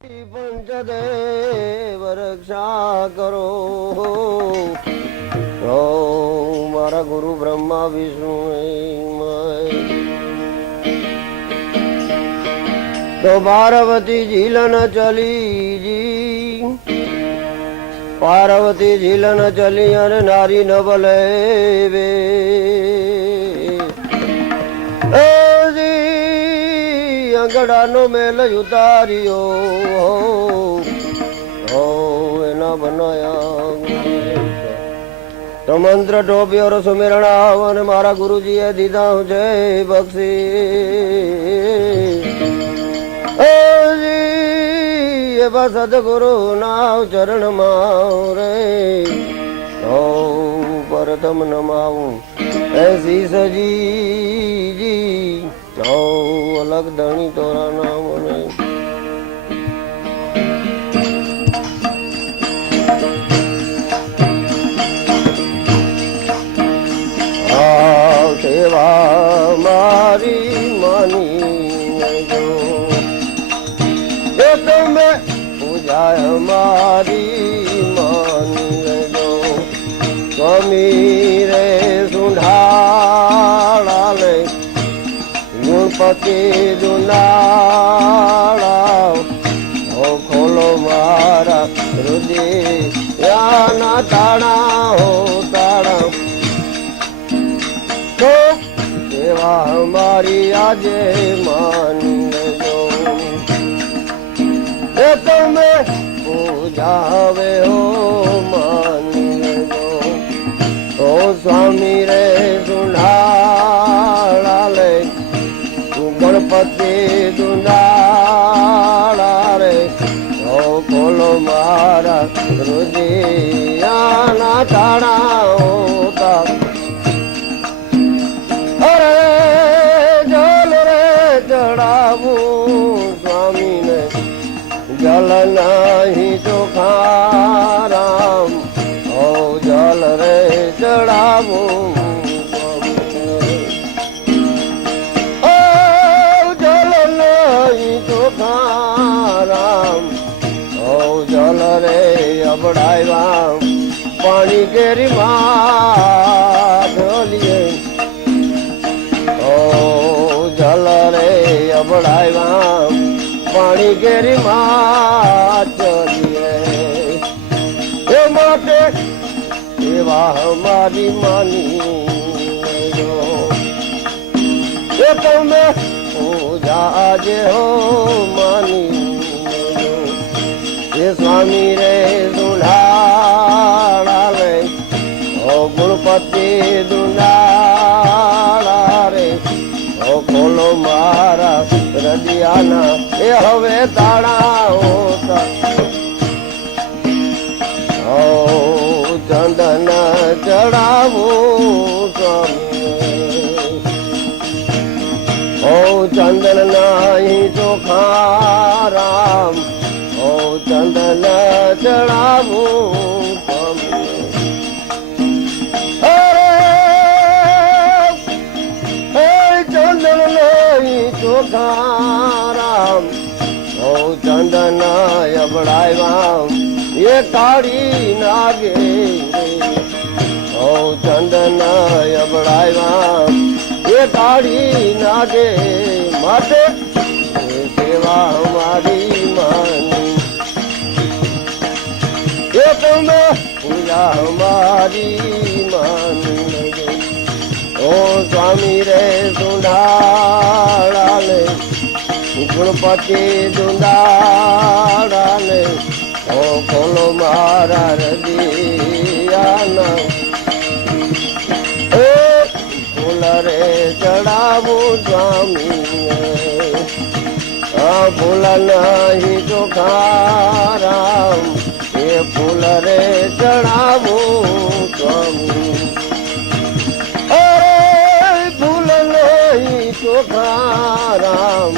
પંચદેવ રક્ષા કરો મારા ગુરુ બ્રહ્મા વિષ્ણુ તો પાર્વતી ઝીલન ચલી પાર્વતી ઝીલન ચલી અને નારી ન ભલે અંગડાનો મેલ ઉતાર્યો એના બનાયા તો મંત્ર ટોપ્યો રો સુમેરણ અને મારા ગુરુજીએ દીધા છે બક્ષી એવા સદગુરુ નાવ ચરણમાં રે પ્રથમ નમાવું એસી સજી અલગ ધણી તોરા નામ સેવા મારી માની જો એ તમે પૂજા મારી માની જો સ્વામી રે સુંઢાળા લે ગુણપતિ દુલાળા ખોલો મારા હૃદયના તાળા હો તાળા તો સેવા મારી આજે માનજો એ તમે પૂજાવે હો માનજો ઓ સ્વામી રે સુંઢાળા લે ગણપતિ દુંદાળા રે ખોલો મારા હૃદયના તાળા હોતા અરે જલ રે ચડાવું સ્વામીને જલ નહીં ચોખારામ જલ રે ચડાવું જલ રે અબડાવ્યા પાણી કેરી માં ઢોલીએ જલ રે અબડાવ્યા પાણી કેરી માં ચલીએ એ માટે એવા મારી માની એ તમે પૂજા જે હો માની એ સ્વામી રે દુલાળા રે ગુણપતિ દુલાળા રે ખોલો મારા હૃદયાના એ હવે તાળા હોતા ચંદન ચડાવું સ્વામી ચંદન નહીં ચોખારામ ચંદન ચડાવું ચંદન નહીં ચોખારામ ચંદન અબડાવ્યા એ કાળી નાગે ચંદન અબડાવ્યા એ કાળી નાગે માટે સેવા મારી માની એ તમે પૂજા મારી માની ઓ સ્વામી રે સુંઢાળા લે ગુણપતિ દુંદાળા લે ખોલો મારા હૃદયાના ફૂલ રે ચડાવું સ્વામી ફૂલ નહીં ચોખારામ એ ફૂલ રે ચડાવું સ્વામી ફૂલ નહીં ચોખારામ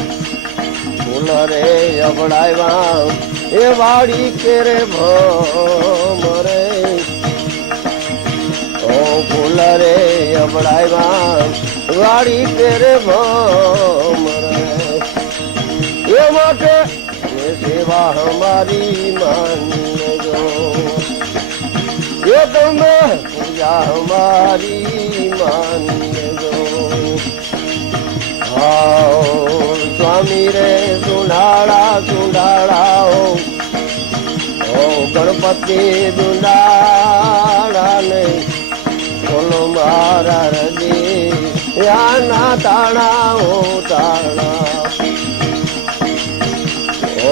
ફૂલ રે અબડાવ્યા એ વાડી કેરે ભમરે ફૂલ રે અબડાવ્યા વાડી કેરે ભમરે એ માટે સેવા હમારી માની લેજો એ તમે પૂજા હમારી માની લેજો સ્વામી રે સુંડાળા સુંડાળા ઓ ગણપતિ દુંડાળા ને બોલો મારા હૃદય યાના તાણા ઓ તાણા ઓ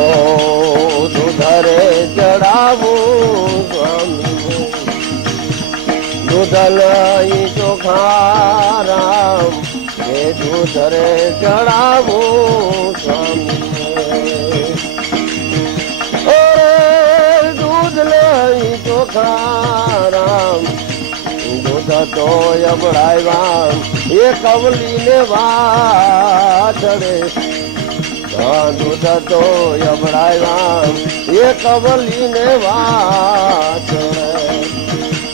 દૂધરે ચડાવું સ્વામી દૂધ લઈ ચોખા રામ એ દૂધરે ચડાવું સ્વામી દૂધ લઈ ચોખા રામ દૂધ તો અબડાવ્યા એ કવલીને વાછડે દૂધ તો અબડાવ્યા એ કવલીને વાછડે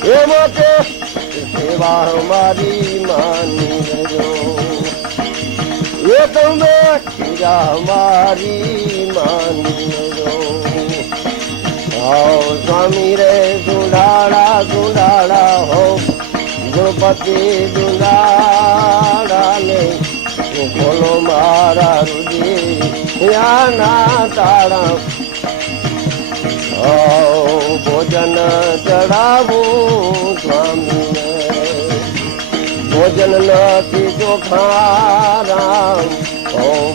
એમાં કે સેવા મારી માની લેજો એ તમે પૂજા મારી માની લેજો સ્વામી રે સુંડાળા સુંડાળા હો ગણપતિ દુંડાળા ને ખોલો મારા હૃદયના તાળા ભોજન ચડાવું સ્વામીને ભોજન નથી ચોખા રામ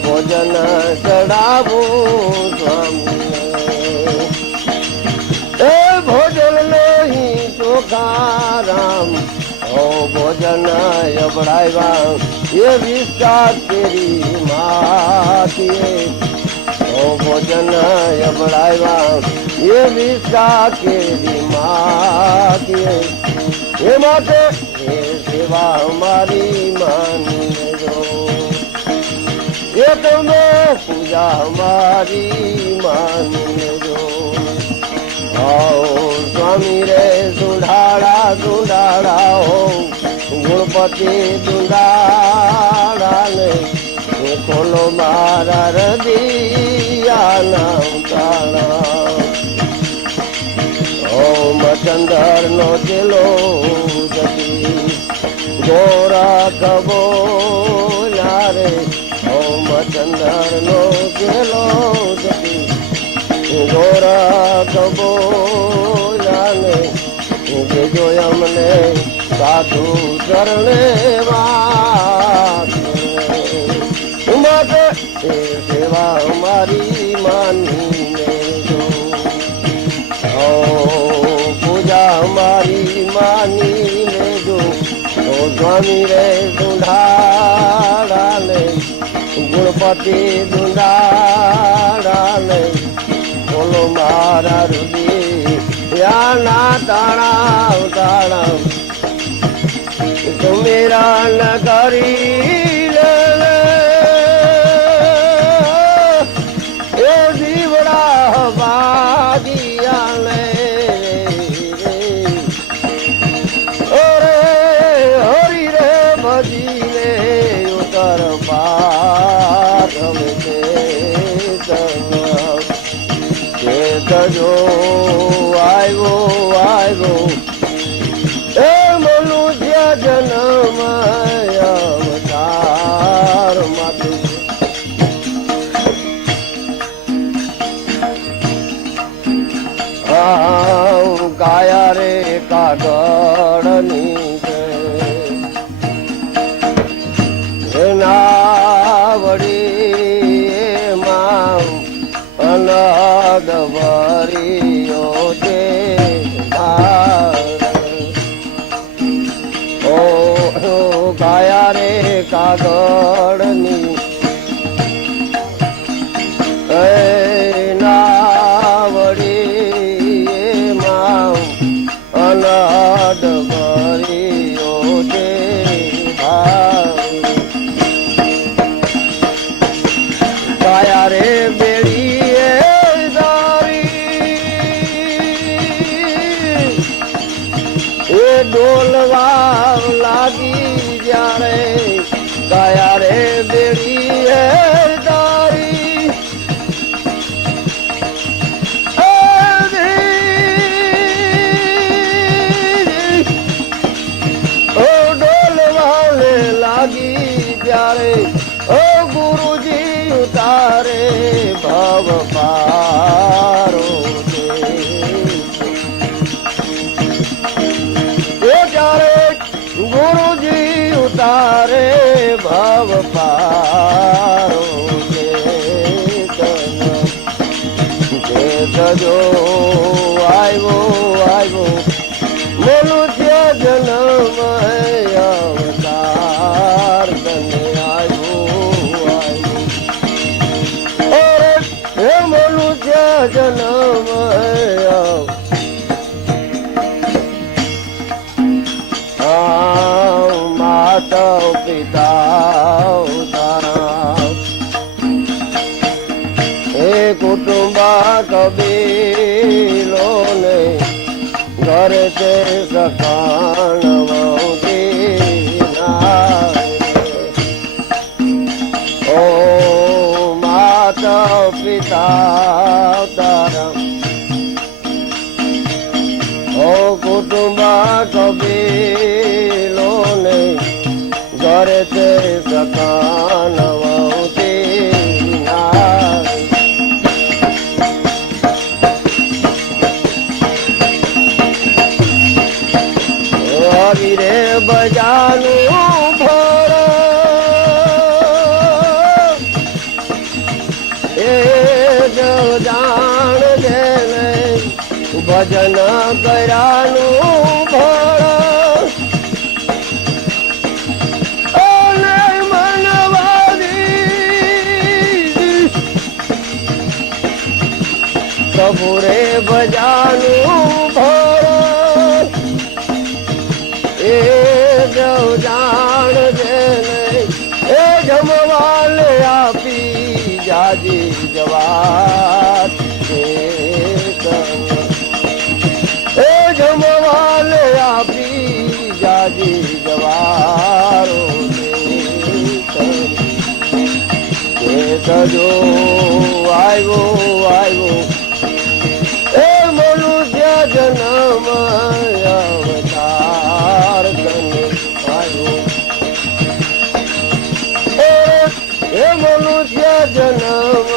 ભોજન ચડાવું સ્વામીને એ ભોજન નહીં ચોખા રામ ભોજન અબડાવ્યા એ વિસ્તાર તેરી માતીએ ભોજન અબડાવ્યા એ વિસ્તાર તેરી માતીએ એ માટે એ સેવા મારી માની લેજો એ તમે પૂજા મારી માની લેજો સ્વામી રે સુંડાળા સુંડાળા હો ગણપતિ દુંડાળા ને ખોલો મારા હૃદયના તાળા ચંદર નો ચેલો જતી ગોરા કબોલા રે ચંદર નો ચેલો જતી ગોરા કબોલા ને જો અમને સાધુ ચરણે વાત માટે સેવા મારી માની લેજો પૂજા મારી માની લેજો સ્વામી રે દુંડાળા ને ગણપતિ દુંડાળા ને બોલો મારા હૃદયના તાણા તાણા સુમેરા ન કરી લે એ જીવડા બાગિયા ને ઓરે હરી રે ભજીને ઉતર પાર જો આવ્યો આવ્યો એ મનુષ્ય જન્મ અવતાર માટે કાયા રે કાગળની એના વડી એમાં અનાદ ભર્યો છે ઓ કાયા રે કાગળની એના વડી એમાં અનાદ ભર્યો છે કાયા રે બેડી જો આવ્યો આવ્યો મનુષ્ય જન્મ અવતાર તને આવ્યો આવ્યો હે મનુષ્ય જન્મ માતા પિતા કુટુંબા કબીલો ને ઘરે તે સખાણ ઓ માતા પિતા તારા ઓ કુટુંબા કબીલો ને ઘરે તે સખાણ રે બજાનું ફળ એ જો જાણ દે ભજન કર્યાનું ફળ મનવાદી પ્રભુ રે બજાનું ફળ જાણ દે એ જમવાલ આપી જાજી જવાત એ જમવાલ આપી જાજી જવારો જો આવ્યો આવ્યો એ મનુષ્ય જન્મ અવતાર તને આવ્યો એ મનુષ્ય જન્મ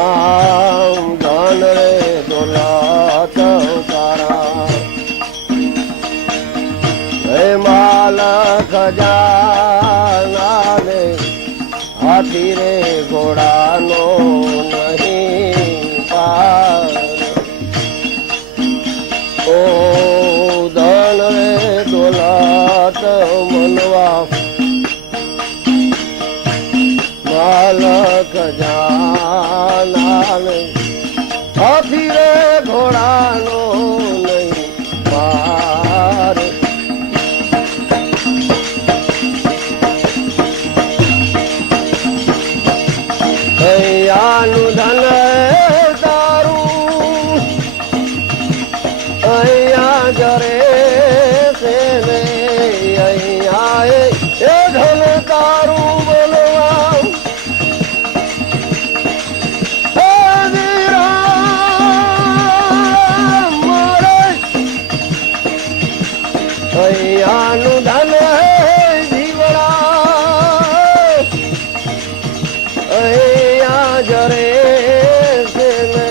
આમ ધન રે દોલત તારા હે માલ ખજાના ને હાથી રે ઘોડાનો નહીં પાર ઓ ધન રે દોલત મનવા માલ ખજાના ને હાથી રે ઘોડાનો નહીં પાર અહીંયાનું ધન તારું અહીંયા જરે છે ને અહીંયા એ ધન તારું બોલવા અહીંયાનું ધન જરે છે ને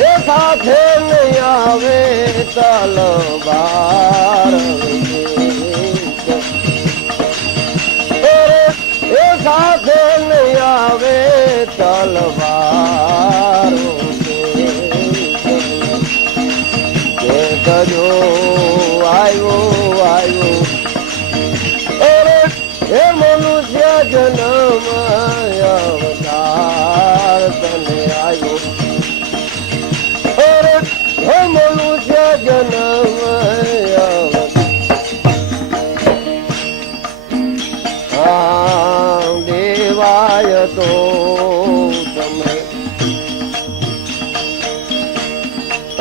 એ સાથે નહીં આવે તલવાર એ સાથે નહીં આવે તલવાર જો આવ્યો આવ્યો એ મનુષ્ય જન્મ અવતાર તને આવ્યો હે મનુષ્ય જન્મ દેવાય તો તમે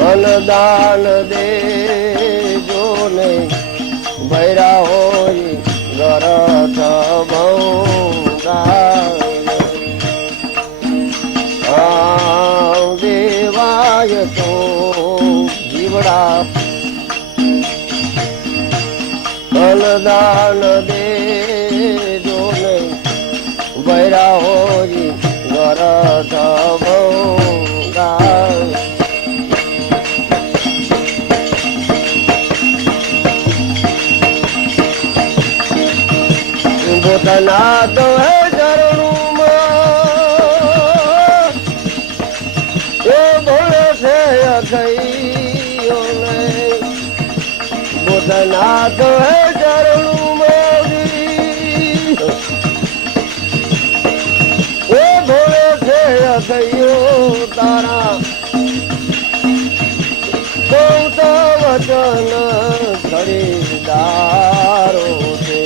અન્નદાન દેજો ને ભૈરા હોય ગરથ દેવાય તો જીવડા અન્નદાન દેજો ને ભૈરા હોય ગરથ પોતાના તો હે ચરણું થયું તારા કૌત વચન ખરીદારો છે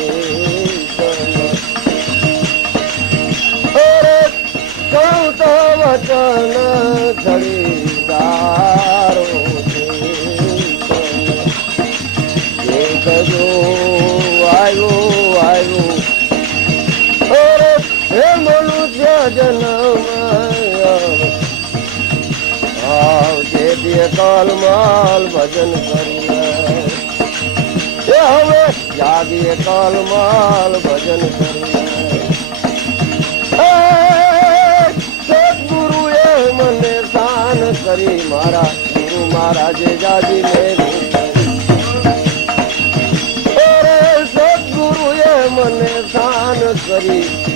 કૌત વચન ખરીદારો છે જો આવ્યો હે મનુષ્ય જન્મ આવજે બે કાલમાલ ભજન કરી હવે જાગીએ કાલમાલ ભજન કરી સદગુરુએ મને દાન કરી મારા ગુરુ મહારાજે જાજી મેરું સદગુરુએ મને દાન કરી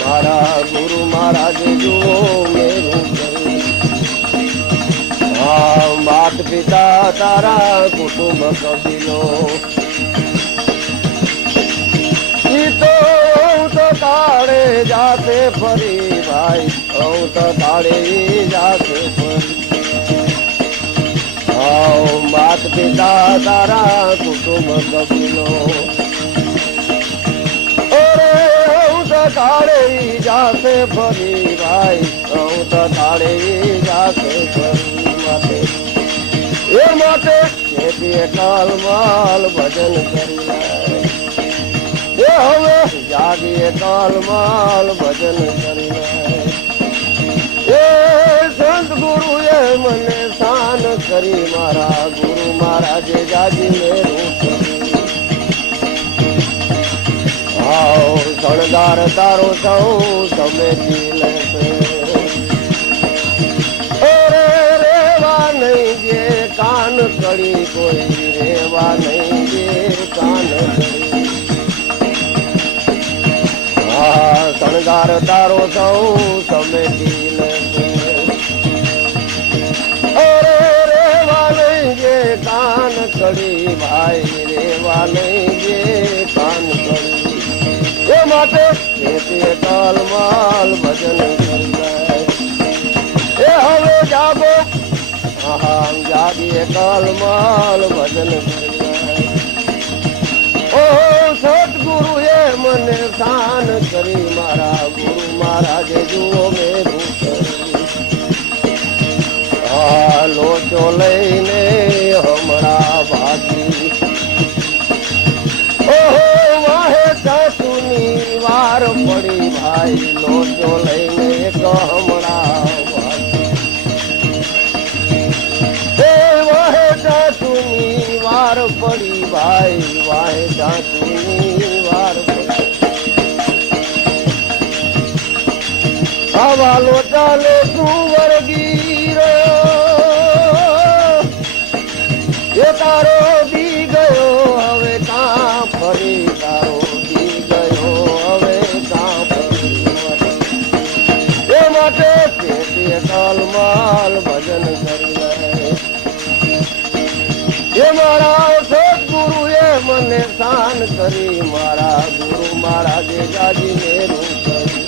મારા ગુરુ મહારાજે જુઓ મેરું કરી માત પિતા તારા કુટુંબ કબીલો તો તાળે જાતે ફરી ભાઈ હું તો તાળે જાતે ફરી માત પિતા તારા કુટુંબ કબીલો તાળે જાતે ફરી ભાઈ હું તો તાળે જાતે ફરી માટે એ માટે ખેતીએ કાલમાલ ભજન કરી એ હવે જાગીએ કાલમાલ ભજન કરી એ સંત ગુરુએ મને શાન કરી મારા ગુરુ મહારાજે જાજી મેરું કરી શણગાર તારો સૌ સમેટી લેશે રેવા નહીં જે કાન કડી કોઈ રેવા નહીં જે કાન કડી શણગાર તારો સૌ સમેટી લેશે રેવા નહીં જે કાન કડી ભાઈ રેવા નહીં જે કાન કડી એ માટે ખેતી કાલમાલ ભજન કરી એ હવે જાગો જાગીએ કાલમાલ ભજન કરી ઓ સદગુરુએ મને શાન કરી મારા ગુરુ મહારાજે જુઓ મેરું કરી લોચો લઈને હમણાં ભાગી ઓહો વાહે સાસુની વાર પડી ભાઈ લોચો લઈને હમણાં વાહે સાસુની વાર પડી ભાઈ વાહે સાસુની વાર પડી આવા લોચા લે તું વર્ગી એ તારો દી ગયો હવે કાં ફરી તારો દી ગયો હવે કાં ફરી એ માટે ખેતીએ કાલમાલ ભજન કરી એ મારા સદગુરુએ મને શાન કરી મારા ગુરુ મહારાજે જાજી મેરું કરી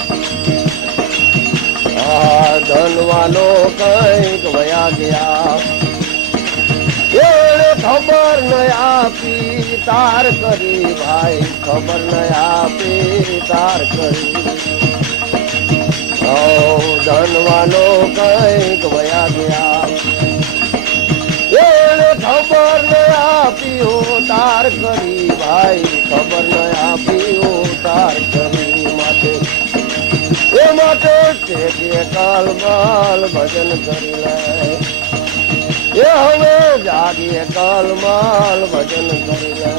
ધનવાનો કંઈક વયા ગયા એને ખબર ન આપી તાર કરી ભાઈ ખબર ન આપી તાર કરી ધનવાનો કંઈક વયા ગયા એને ખબર ન આપી તાર કરી ભાઈ ખબર ન આપી તાર કરી માટે એ માટે કે કાલમાલ ભજન કરી લે એ હવે જાગીએ કાલમાલ ભજન કરી લે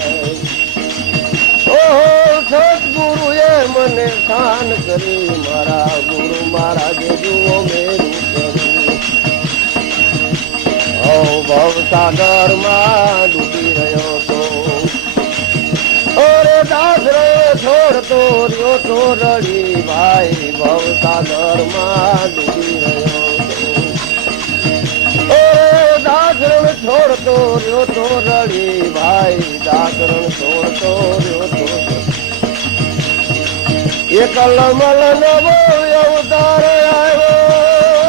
ઓહો સદગુરુએ મને શાન કરી મારા ગુરુ મહારાજે જુઓ મેરું કરી ભવસાગરમાં ડૂબી રહ્યો તો ઓરે દાસરો છોડતો રહ્યો તો રડી ભાઈ ભવસાગરમાં ડૂબી રહ્યો તો દાસરણ છોડતો રહ્યો તો રડી ભાઈ દાસરણ છોડતો રહ્યો તો એ કલમલ નવો અવતાર આવ્યો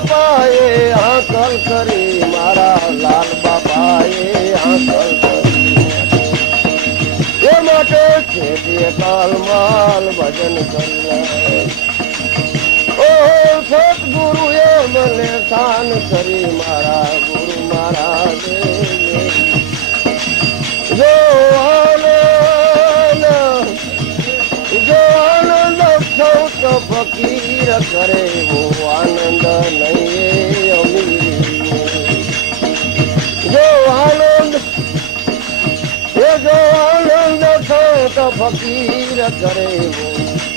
બાપાએ હાકલ કરી મારા લાલ બાપાએ હાકલ કરી એ માટે ખેતીએ કાલ માલ ભજન કરી ઓ સદગુરુએ મને શાન કરી મારા ગુરુ મહારાજે જો આનંદ સૌ તો ફકીર કરે વો આનંદ નહીં અમીરી જો આનંદ સૌ તો ફકીર કરે વો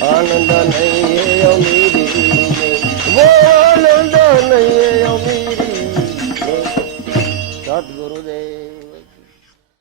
આનંદ નહીં અમીરી વો આનંદ નહીં અમીરી સદગુરુદેવ